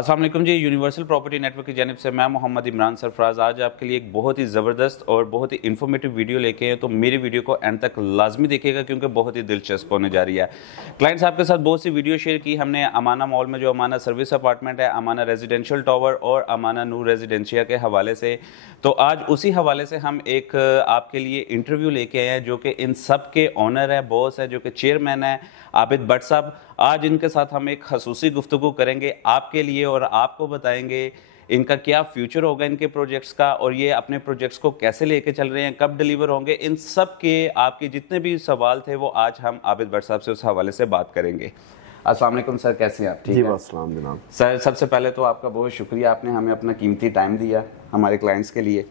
अस्सलाम वालेकुम जी। Universal property network की जानिब से मैं मोहम्मद इमरान सरफराज आज आपके लिए एक बहुत ही ज़बरदस्त और बहुत ही इन्फॉर्मेटिव वीडियो लेके हैं। तो मेरी वीडियो को एंड तक लाजमी देखिएगा क्योंकि बहुत ही दिलचस्प होने जा रही है। क्लाइंट साहब के साथ बहुत सी वीडियो शेयर की हमने अमाना मॉल में, जो अमाना सर्विस अपार्टमेंट है, अमाना रेजिडेंशियल टावर और अमाना नूर रेजिडेंशिया के हवाले से। तो आज उसी हवाले से हम एक आपके लिए इंटरव्यू लेके आए हैं जो कि इन सब के ऑनर है, बॉस है, जो कि चेयरमैन है आबिद भट्ट साहब। आज इनके साथ हम एक खसूसी गुफ्तगू करेंगे आपके लिए और आपको बताएंगे इनका क्या फ्यूचर होगा इनके प्रोजेक्ट्स का, और ये अपने प्रोजेक्ट्स को कैसे लेके चल रहे हैं, कब डिलीवर होंगे। इन सब के आपके जितने भी सवाल थे वो आज हम आबिद भट्ट साहब से उस हवाले से बात करेंगे। अस्सलाम वालेकुम सर, कैसे हैं आप? ठीक है अस्सलाम जनाब। सर, सबसे पहले तो आपका बहुत शुक्रिया, आपने हमें अपना कीमती टाइम दिया हमारे क्लाइंट्स के लिए।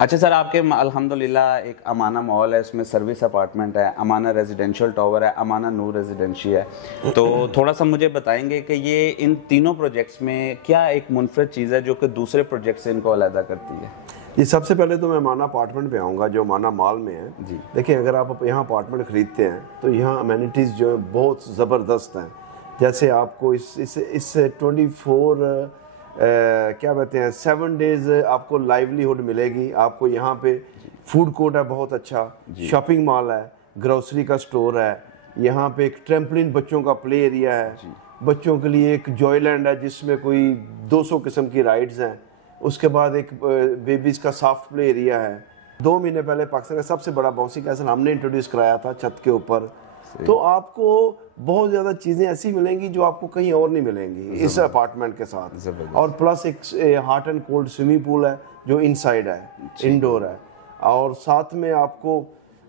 अच्छा सर, आपके अल्हम्दुलिल्लाह एक अमाना मॉल है, इसमें सर्विस अपार्टमेंट है, अमाना रेजिडेंशियल टावर है, अमाना नूर रेजिडेंशिया है। तो थोड़ा सा मुझे बताएंगे कि ये इन तीनों प्रोजेक्ट्स में क्या एक मुनफरद चीज़ है जो कि दूसरे प्रोजेक्ट से इनको अलग करती है? ये सबसे पहले तो मैं अमाना अपार्टमेंट पे आऊँगा जो अमाना मॉल में है जी। देखिए, अगर आप यहाँ अपार्टमेंट खरीदते हैं तो यहाँ अमेनिटीज़ जो है बहुत ज़बरदस्त हैं। जैसे आपको इस 24 क्या कहते हैं 7 डेज आपको लाइवलीहुड मिलेगी। आपको यहाँ पे फूड कोर्ट है बहुत अच्छा, शॉपिंग मॉल है, ग्रोसरी का स्टोर है, यहाँ पे एक ट्रैम्पलिन बच्चों का प्ले एरिया है, बच्चों के लिए एक जॉयलैंड है जिसमें कोई 200 किस्म की राइड्स हैं। उसके बाद एक बेबीज का सॉफ्ट प्ले एरिया है। 2 महीने पहले पाकिस्तान का सबसे बड़ा बाउंसी कैसल हमने इंट्रोड्यूस कराया था छत के ऊपर। तो आपको बहुत ज़्यादा चीज़ें ऐसी मिलेंगी जो आपको कहीं और नहीं मिलेंगी इस अपार्टमेंट के साथ। और प्लस एक hot and cold swimming pool है जो इनसाइड है, इंडोर है। और साथ में आपको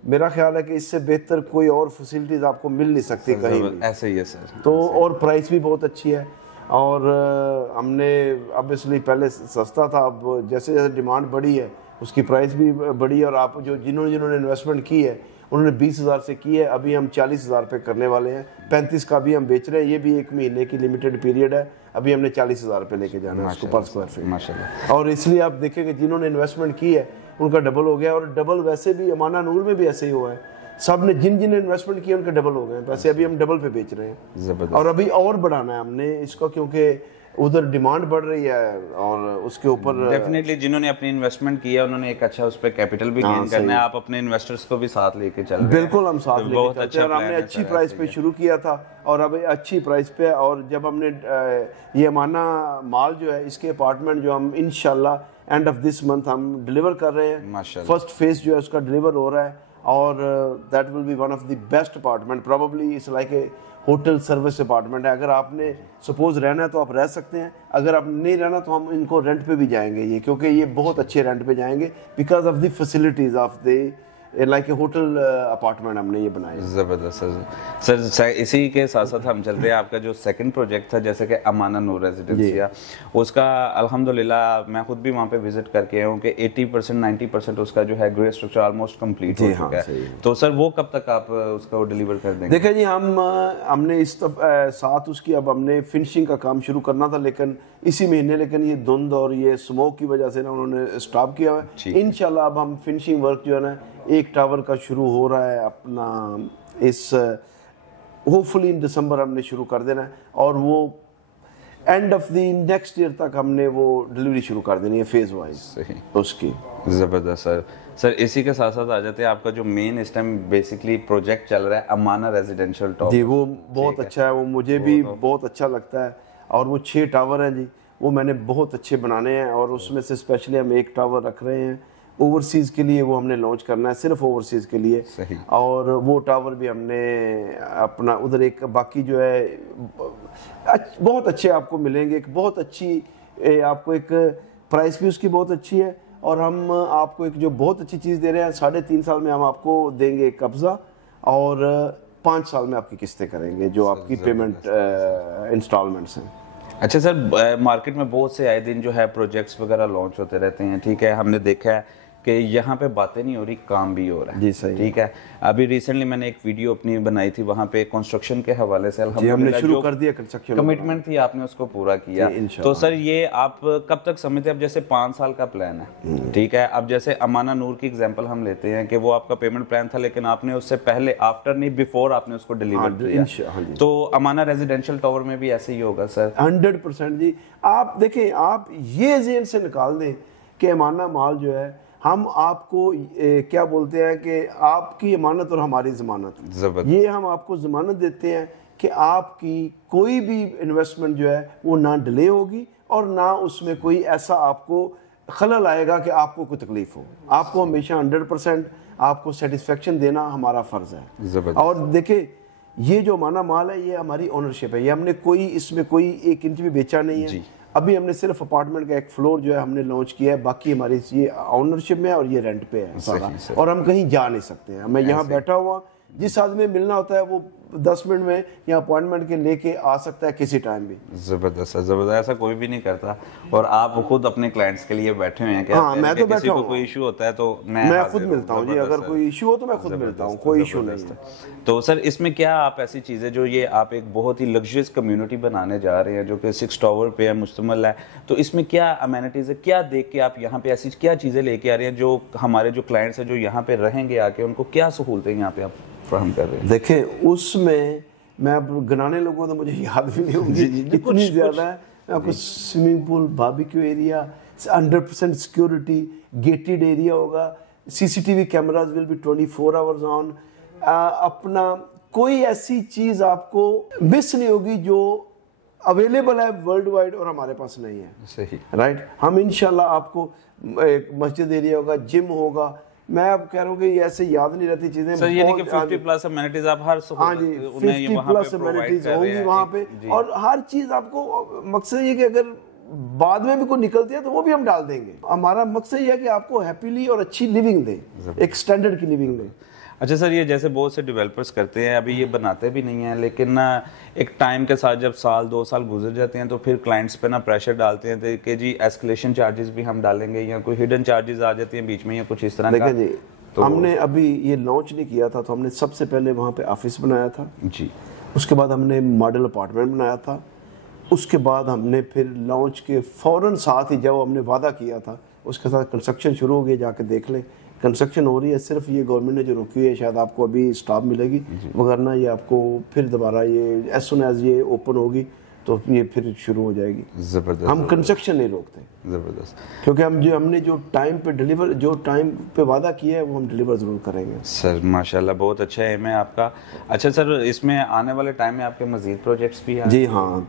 मेरा ख्याल है कि इससे बेहतर कोई और फैसिलिटीज़ आपको मिल नहीं सकती कहीं भी। ऐसे ही है सर। तो और प्राइस भी बहुत अच्छी है। और हमने ऑब्वियसली पहले सस्ता था, अब जैसे जैसे डिमांड बढ़ी है उसकी प्राइस भी बढ़ी है। और आप जो जिन्होंने इन्वेस्टमेंट की है उन्होंने 20,000 से की है, अभी हम 40,000 पे करने वाले हैं। 35 का भी हम बेच रहे हैं, ये भी 1 महीने की लिमिटेड पीरियड है। अभी हमने 40,000 पे लेके जाना है उसको पर स्क्वायर फीट माशाल्लाह। और इसलिए आप देखेंगे जिन्होंने इन्वेस्टमेंट की है उनका डबल हो गया। और डबल वैसे भी अमाना नूर में भी ऐसे ही हुआ है, सब ने जिन इन्वेस्टमेंट किया उनके डबल हो गए हैं। वैसे अभी हम डबल पे बेच रहे हैं और अभी और बढ़ाना है हमने इसको, क्योंकि उधर डिमांड बढ़ रही है और उसके ऊपर डेफिनेटली जिन्होंने अपनी इन्वेस्टमेंट किया उन्होंने एक अच्छा उस पर कैपिटल भी गेन करना है। आप अपने इन्वेस्टर्स को भी साथ लेके चल रहे हैं। बिल्कुल, हम साथ लेके चलते हैं। और हमने अच्छी प्राइस पे शुरू किया था और अब अच्छी प्राइस पे। और जब हमने ये अमाना मॉल जो है इसके अपार्टमेंट जो हम इंशाल्लाह एंड ऑफ दिस मंथ हम डिलीवर कर रहे हैं। फर्स्ट फेज जो है उसका डिलीवर हो रहा है और that will be one of the best apartment, probably it's like a hotel service apartment है। अगर आपने सपोज रहना है तो आप रह सकते हैं, अगर आप नहीं रहना तो हम इनको रेंट पे भी जाएंगे ये, क्योंकि ये बहुत अच्छे रेंट पे जाएंगे because of the facilities of the like a hotel apartment हमने ये बनाया। ज़बरदस्त सर। इसी के साथ साथ हम चल रहे हैं आपका जो सेकंड प्रोजेक्ट था जैसे कि अमाना नूर रेजिडेंशिया, उसका अल्हम्दुलिल्लाह मैं खुद भी वहाँ पे विजिट करके आया हूँ कि 80% 90% उसका जो है ग्रे स्ट्रक्चर ऑलमोस्ट कंप्लीट हो चुका है। तो सर वो कब तक आप उसको डिलीवर कर देंगे? देखिए जी, हमने इस साथ उसकी अब हमने फिनिशिंग का काम शुरू करना था लेकिन इसी महीने, लेकिन ये धुंध और ये स्मोक की वजह से ना उन्होंने स्टॉप किया है। इंशाल्लाह अब हम फिनिशिंग वर्क जो है ना एक टावर का शुरू हो रहा है अपना, इस होपफुली इन दिसंबर हमने शुरू कर देना है और वो end of the next year तक हमने वो डिलीवरी शुरू कर देनी है फेज वाइज उसकी। ज़बरदस्त सर। इसी के साथ साथ आ जाते हैं आपका जो मेन इस टाइम बेसिकली प्रोजेक्ट चल रहा है अमाना रेजिडेंशियल टावर। जी, वो बहुत अच्छा है, वो मुझे भी बहुत अच्छा लगता है। और वो 6 टावर हैं जी, वो मैंने बहुत अच्छे बनाने हैं और उसमें से स्पेशली हम एक टावर रख रहे हैं ओवरसीज़ के लिए, वो हमने लॉन्च करना है सिर्फ ओवरसीज़ के लिए। और वो टावर भी हमने अपना उधर एक बाकी जो है बहुत अच्छे आपको मिलेंगे, एक बहुत अच्छी आपको एक प्राइस भी उसकी बहुत अच्छी है। और हम आपको एक जो बहुत अच्छी चीज़ दे रहे हैं, 3.5 साल में हम आपको देंगे कब्ज़ा और 5 साल में आपकी किस्तें करेंगे जो आपकी पेमेंट इंस्टॉलमेंट्स हैं। अच्छा सर, मार्केट में बहुत से आए दिन जो है प्रोजेक्ट्स वगैरह लॉन्च होते रहते हैं, ठीक है। हमने देखा है कि यहाँ पे बातें नहीं हो रही, काम भी हो रहा है। जी सही, ठीक है। अभी रिसेंटली मैंने एक वीडियो अपनी बनाई थी, वहाँ पे कंस्ट्रक्शन के हवाले से हमने शुरू कर दिया कंस्ट्रक्शन, कमिटमेंट थी आपने उसको पूरा किया। तो सर ये आप कब तक समझते हैं? अब जैसे 5 साल का प्लान है, ठीक है, अब जैसे अमाना नूर की एग्जांपल हम लेते हैं कि वो आपका पेमेंट प्लान था, लेकिन आपने उससे पहले, आफ्टर नहीं बिफोर, आपने उसको डिलीवर किया। तो अमाना रेजिडेंशियल टावर में भी ऐसे ही होगा सर? 100% जी। आप देखें, आप ये ज़हन से निकाल दें कि अमाना माल जो है, हम आपको क्या बोलते हैं कि आपकी अमानत और हमारी जमानत, ये हम आपको जमानत देते हैं कि आपकी कोई भी इन्वेस्टमेंट जो है वो ना डिले होगी और ना उसमें कोई ऐसा आपको खलल आएगा कि आपको कोई तकलीफ हो। आपको हमेशा 100% आपको सेटिस्फेक्शन देना हमारा फ़र्ज़ है। और देखिए, ये जो अमाना माल है ये हमारी ओनरशिप है, ये हमने कोई इसमें कोई 1 इंच भी बेचा नहीं है। अभी हमने सिर्फ अपार्टमेंट का एक फ्लोर जो है हमने लॉन्च किया है, बाकी हमारी ये ओनरशिप में और ये रेंट पे है सारा, और हम कहीं जा नहीं सकते हैं। मैं यहाँ बैठा हुआ, जिस आदमी मिलना होता है वो 10 मिनट में यहाँ अपॉइंटमेंट के लेके आ सकता है किसी टाइम भी। जबरदस्त है, जबरदस्त। ऐसा कोई भी नहीं करता, और आप खुद अपने क्लाइंट्स के लिए बैठे हुए हैं कि हाँ, मैं तो बैठा हूँ, कोई इशू होता है तो मैं खुद मिलता हूँ जी, अगर कोई इशू हो तो मैं खुद मिलता हूँ, कोई इशू नहीं है। तो सर इसमें क्या आप ऐसी चीज़ें, जो ये आप एक बहुत ही लग्जरियस कम्युनिटी बनाने जा रहे हैं जो कि 6 टावर पे है, मुश्तमिल है, तो इसमें क्या अमेनिटीज़ है, क्या देख के आप यहाँ पे ऐसी क्या चीज़ें लेके आ रहे हैं जो हमारे जो क्लाइंट्स हैं जो यहाँ पे रहेंगे आके, उनको क्या सहूलतें यहाँ पे आप फ्राहम कर रहे हैं? देखें, उसमें मैं अब गिनाने लगूँ तो मुझे याद भी नहीं होगी, इतनी ज़्यादा है। आपको swimming pool, barbecue area, 100% security, gated area होगा, CCTV cameras will be 24 hours on. अपना कोई ऐसी चीज़ आपको मिस नहीं होगी जो अवेलेबल है वर्ल्ड वाइड और हमारे पास नहीं है। सही, राइट। हम इंशाल्लाह आपको एक मस्जिद एरिया होगा, जिम होगा। मैं अब कह रहा हूँ कि ये ऐसे याद नहीं रहती चीजें सर, यानी कि 50+ अमेनिटीज आप हर हाँ जी, 50+ अमेनिटीज होंगी वहाँ पे, और हर चीज आपको, मकसद ये कि अगर बाद में भी कोई निकलती है तो वो भी हम डाल देंगे। हमारा मकसद ये है कि आपको हैप्पीली और अच्छी लिविंग दे, एक स्टैंडर्ड की लिविंग दे। अच्छा सर, ये जैसे बहुत से डेवलपर्स करते हैं, अभी ये बनाते भी नहीं हैं, लेकिन एक टाइम के साथ जब 1-2 साल गुजर जाते हैं तो फिर क्लाइंट्स पे ना प्रेशर डालते हैं कि जी एस्केलेशन चार्जेस भी हम डालेंगे, या कोई हिडन चार्जेस आ जाती हैं बीच में, या कुछ इस तरह का। जी, तो हमने अभी ये लॉन्च नहीं किया था, तो हमने सबसे पहले वहाँ पे ऑफिस बनाया था जी, उसके बाद हमने मॉडल अपार्टमेंट बनाया था, उसके बाद हमने फिर लॉन्च के फौरन साथ ही जब हमने वादा किया था उसके साथ कंस्ट्रक्शन शुरू हो गई। जाके देख लें, कंस्ट्रक्शन हो रही है, सिर्फ ये गवर्नमेंट ने जो रोकी हुई है, शायद आपको अभी स्टाफ मिलेगी, वगरना ये आपको फिर दोबारा ये एज सुन एज ये ओपन होगी तो ये फिर शुरू हो जाएगी। जबरदस्त। हम कंस्ट्रक्शन नहीं रोकते, जबरदस्त, क्योंकि हमने जो टाइम पे डिलीवर, जो टाइम पे वादा किया है वो हम डिलीवर जरूर करेंगे। सर माशाल्लाह, बहुत अच्छा एम है आपका। अच्छा सर, इसमें आने वाले टाइम में आपके मजीद प्रोजेक्ट्स भी हैं? जी हाँ,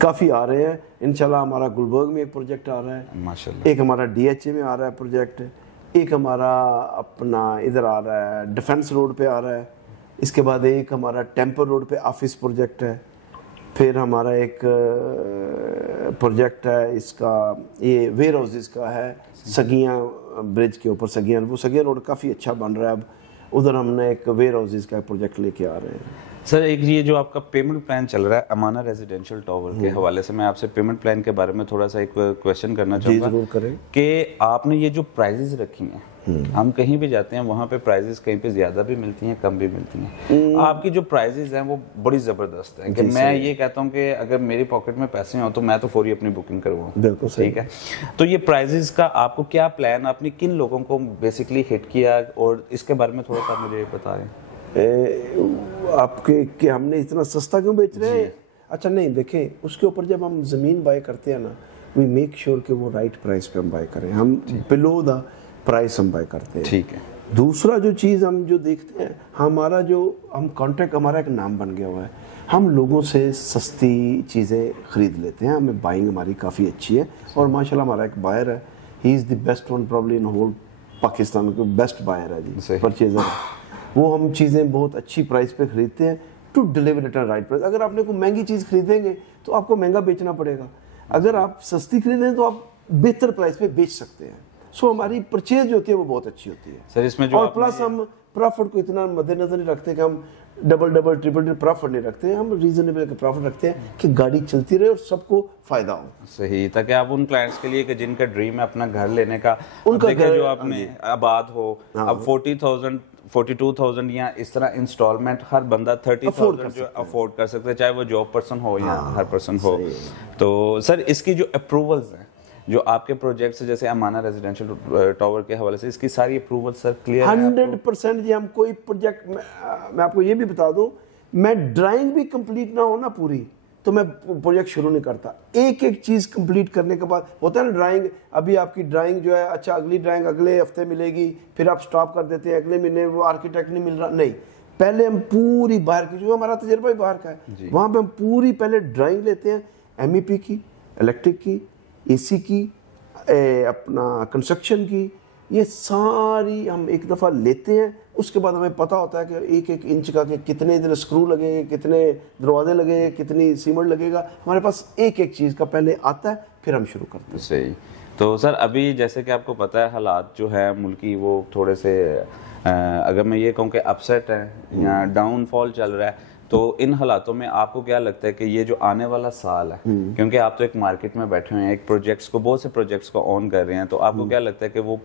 काफ़ी आ रहे हैं इंशाल्लाह। हमारा गुलबर्ग में एक प्रोजेक्ट आ रहा है माशाल्लाह, एक हमारा DHA में आ रहा है प्रोजेक्ट, एक हमारा अपना इधर आ रहा है डिफेंस रोड पे आ रहा है, इसके बाद एक हमारा टेम्पर रोड पे ऑफिस प्रोजेक्ट है, फिर हमारा एक प्रोजेक्ट है इसका, ये वेयर हाउसेस का है सगियाँ ब्रिज के ऊपर, सगियाँ, वो सगियाँ रोड काफ़ी अच्छा बन रहा है अब, उधर हमने एक वेयर हाउसेस का प्रोजेक्ट लेके आ रहे हैं। सर एक ये जो आपका पेमेंट प्लान चल रहा है अमाना रेजिडेंशियल टावर के हवाले से, मैं आपसे पेमेंट प्लान के बारे में थोड़ा सा एक क्वेश्चन करना चाहूँगा। जरूर करें। कि आपने ये जो प्राइजेस रखी हैं, हम कहीं भी जाते हैं वहाँ पे प्राइजेस कहीं पे ज्यादा भी मिलती हैं, कम भी मिलती हैं, आपकी जो प्राइजेस हैं वो बड़ी जबरदस्त है कि मैं ये कहता हूँ कि अगर मेरी पॉकेट में पैसे हो तो मैं तो फौरी अपनी बुकिंग करवाऊँ। बिल्कुल सही। ठीक है, तो ये प्राइजेस का आपको क्या प्लान, आपने किन लोगों को बेसिकली हिट किया, और इसके बारे में थोड़ा सा मुझे बताएं। आपके कि हमने इतना सस्ता क्यों बेच रहे हैं? अच्छा नहीं, देखें, उसके ऊपर जब हम ज़मीन बाय करते हैं ना, वी मेक श्योर कि वो राइट प्राइस पे हम बाय करें, हम बिलो द प्राइस हम बाय करते हैं। ठीक है। दूसरा जो चीज़ हम जो देखते हैं, हमारा जो हम कॉन्ट्रैक्ट, हमारा एक नाम बन गया हुआ है, हम लोगों से सस्ती चीज़ें खरीद लेते हैं, हमें बाइंग हमारी काफ़ी अच्छी है, और माशाल्लाह हमारा एक बायर है, he is the best one probably in whole Pakistan का, बेस्ट बायर है जी, परचेजर। वो हम चीज़ें बहुत अच्छी प्राइस पे खरीदते हैं to deliver it right price. अगर आपने कोई महंगी चीज़ खरीदेंगे तो आपको महंगा बेचना पड़ेगा, अगर आप सस्ती खरीदें तो आप बेहतर प्राइस पे बेच सकते हैं। सो हमारी परचेज जो होती है वो बहुत अच्छी होती है सर। इसमें जो और प्लस हम प्रॉफिट को इतना मद्देनजर नहीं रखते कि हम डबल ट्रिपल प्रॉफिट नहीं रखते हैं, हम रीजनेबल प्रॉफिट रखते हैं कि गाड़ी चलती रहे और सबको फायदा हो। सही, ताकि आप उन क्लाइंट्स के लिए कि जिनका ड्रीम है अपना घर लेने का, उनका देखिए घर, जो आपने आबाद हो, अब 40,000 42,000 या इस तरह इंस्टॉलमेंट हर बंदा 30,000 जो अफोर्ड कर सकते हैं, चाहे वो जॉब पर्सन हो या हर पर्सन हो। तो सर इसकी जो अप्रूवल्स हैं जो आपके प्रोजेक्ट्स जैसे अमाना रेजिडेंशियल टावर के हवाले से, इसकी सारी अप्रूवल सर क्लियर है? 100% जी। हम कोई प्रोजेक्ट, मैं आपको ये भी बता दूं, मैं ड्राइंग भी कंप्लीट ना हो ना पूरी, तो मैं प्रोजेक्ट शुरू नहीं करता। एक एक चीज कंप्लीट करने के बाद होता है ना ड्राइंग, अभी आपकी ड्राइंग जो है, अच्छा अगली ड्राइंग अगले हफ्ते मिलेगी, फिर आप स्टॉप कर देते हैं, अगले महीने वो आर्किटेक्ट नहीं मिल रहा, नहीं, पहले हम पूरी बाहर की, जो हमारा तजर्बा ही बाहर का है, वहां पे हम पूरी पहले ड्राइंग लेते हैं, MEP की, इलेक्ट्रिक की, AC की, अपना कंस्ट्रक्शन की, ये सारी हम एक दफ़ा लेते हैं। उसके बाद हमें पता होता है कि एक एक इंच का कि कितने इधर स्क्रू लगेंगे, कितने दरवाजे लगेंगे, कितनी सीमेंट लगेगा, हमारे पास एक एक चीज़ का पहले आता है, फिर हम शुरू करते हैं। सही। तो सर अभी जैसे कि आपको पता है हालात जो है मुल्की वो थोड़े से अगर मैं ये कहूँ कि अपसेट है या डाउनफॉल चल रहा है, तो इन हालातों में आपको क्या लगता है कि ये जो आने वाला साल है, क्योंकि आप तो एक मार्केट में बैठे हुए हैं, एक प्रोजेक्ट्स को, बहुत से प्रोजेक्ट्स को ऑन कर रहे हैं, तो आपको क्या लगता है कि वो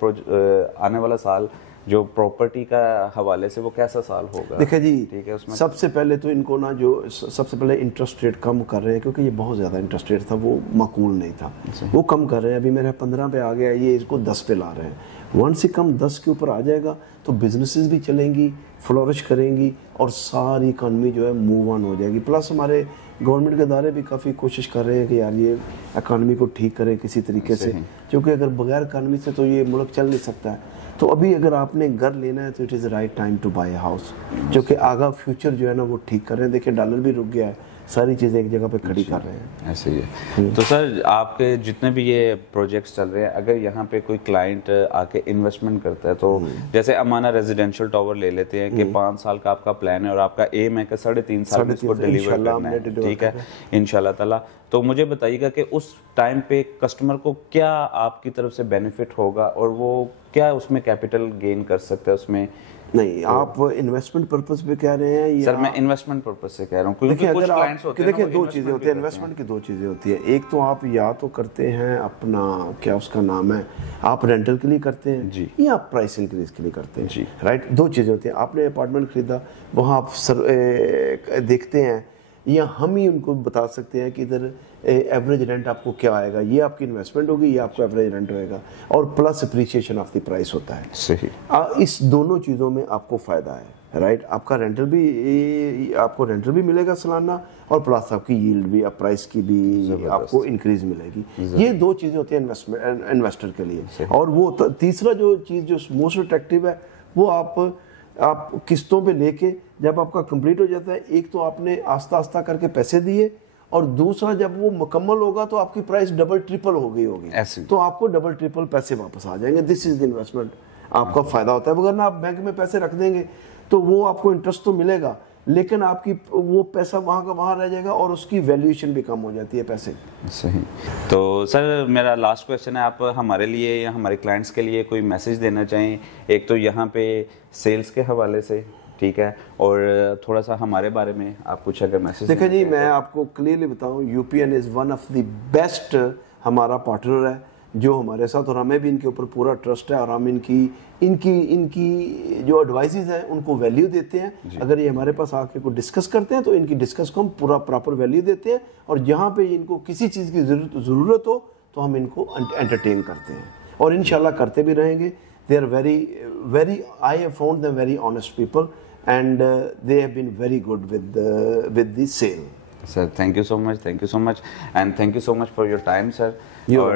आने वाला साल जो प्रॉपर्टी का हवाले से वो कैसा साल होगा? देखिए जी, ठीक है, उसमें सबसे पहले तो इनको ना जो सबसे पहले इंटरेस्ट रेट कम कर रहे हैं, क्योंकि ये बहुत ज़्यादा इंटरेस्ट रेट था, वो माकूल नहीं था, वो कम कर रहे हैं। अभी मेरा 15 पे आ गया, ये इसको 10 पे ला रहे हैं। 1 से कम 10 के ऊपर आ जाएगा तो बिजनेसेस भी चलेंगी, फ्लोरिश करेंगी और सारी इकानमी जो है मूव ऑन हो जाएगी। प्लस हमारे गवर्नमेंट के इदारे भी काफ़ी कोशिश कर रहे हैं कि यार ये इकानमी को ठीक करें किसी तरीके से, क्योंकि अगर बगैर इकानमी से तो ये मुल्क चल नहीं सकता है। तो अभी अगर आपने घर लेना है तो it is right time to buy house, जो कि आगा फ्यूचर जो है ना वो ठीक कर रहे हैं। देखिए डॉलर भी रुक गया है, सारी चीज़ें एक जगह पे खड़ी कर रहे हैं। ऐसे ही है। तो सर आपके जितने भी ये प्रोजेक्ट्स चल रहे हैं, अगर यहाँ पे कोई क्लाइंट आके इन्वेस्टमेंट करता है, तो जैसे अमाना रेजिडेंशियल टावर ले लेते हैं कि 5 साल का आपका प्लान है और आपका एम है कि 3.5 साल में इसको डिलीवर करना है, ठीक है इंशाल्लाह ताला। तो मुझे बताइएगा कि उस टाइम पे कस्टमर को क्या आपकी तरफ से बेनिफिट होगा और वो क्या उसमें कैपिटल गेन कर सकता है उसमें? नहीं, आप इन्वेस्टमेंट पर्पस पे कह रहे हैं या? सर मैं इन्वेस्टमेंट पर्पस से कह रहा हूँ, क्योंकि कुछ क्लाइंट्स होते हैं, देखिए दो चीज़ें होती हैं इन्वेस्टमेंट की, दो चीज़ें होती है। एक तो आप या तो करते हैं अपना, क्या उसका नाम है, आप रेंटल के लिए करते हैं जी, या आप प्राइस इंक्रीज के लिए करते हैं जी, राइट। दो चीज़ें होती हैं। आपने अपार्टमेंट खरीदा, वहाँ आप देखते हैं, या हम ही उनको बता सकते हैं कि इधर एवरेज रेंट आपको क्या आएगा, ये आपकी इन्वेस्टमेंट होगी, ये आपको एवरेज रेंट होएगा, और plus appreciation of the price होता है। सही। इस दोनों चीज़ों में आपको फ़ायदा है राइट। आपका रेंटल भी, आपको रेंटल भी मिलेगा सालाना, और प्लस आपकी यील्ड भी, आप प्राइस की भी आपको इंक्रीज मिलेगी। ये दो चीज़ें होती हैं इन्वेस्टर के लिए। और वो तीसरा जो चीज़ जो मोस्ट अट्रैक्टिव है, वो आप किस्तों पे लेके जब आपका कंप्लीट हो जाता है, एक तो आपने आस्ता आस्ता करके पैसे दिए, और दूसरा जब वो मुकम्मल होगा तो आपकी प्राइस डबल ट्रिपल हो गई होगी, तो आपको डबल ट्रिपल पैसे वापस आ जाएंगे। दिस इज द इन्वेस्टमेंट, आपका फायदा होता है। वरना आप बैंक में पैसे रख देंगे तो वो आपको इंटरेस्ट तो मिलेगा, लेकिन आपकी वो पैसा वहाँ का वहाँ रह जाएगा और उसकी वैल्यूएशन भी कम हो जाती है पैसे। सही। तो सर मेरा लास्ट क्वेश्चन है, आप हमारे लिए या हमारे क्लाइंट्स के लिए कोई मैसेज देना चाहें? एक तो यहाँ पे सेल्स के हवाले से, ठीक है, और थोड़ा सा हमारे बारे में आप कुछ अगर मैसेज। देखिए जी, मैं आपको क्लियरली बताऊँ, UPN is one of the best हमारा पार्टनर है जो हमारे साथ, और हमें भी इनके ऊपर पूरा ट्रस्ट है, और हम इनकी जो एडवाइसेस हैं उनको वैल्यू देते हैं। अगर ये हमारे पास आके को डिस्कस करते हैं तो इनकी डिस्कस को हम पूरा प्रॉपर वैल्यू देते हैं, और जहाँ पे इनको किसी चीज़ की ज़रूरत हो तो हम इनको एंटरटेन करते हैं, और इंशाल्लाह करते भी रहेंगे। They are very I have found them very honest people, and they have been very good with the sale. Sir thank you so much, thank you so much, and thank you so much for your time sir. और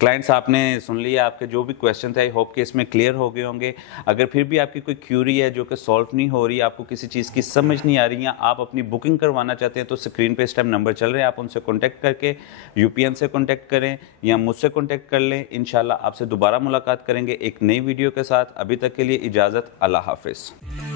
clients आपने सुन लिया, आपके जो भी question थे I hope कि इसमें क्लियर हो गए होंगे। अगर फिर भी आपकी कोई क्यूरी है जो कि सॉल्व नहीं हो रही, आपको किसी चीज़ की समझ नहीं आ रही है, आप अपनी बुकिंग करवाना चाहते हैं, तो स्क्रीन पे इस टाइम नंबर चल रहे हैं, आप उनसे कॉन्टैक्ट करके यूपीएन से कॉन्टैक्ट करें या मुझसे कॉन्टैक्ट कर लें। इंशाल्लाह आपसे दोबारा मुलाकात करेंगे एक नई वीडियो के साथ। अभी तक के लिए इजाज़त, अल्लाह हाफिज़।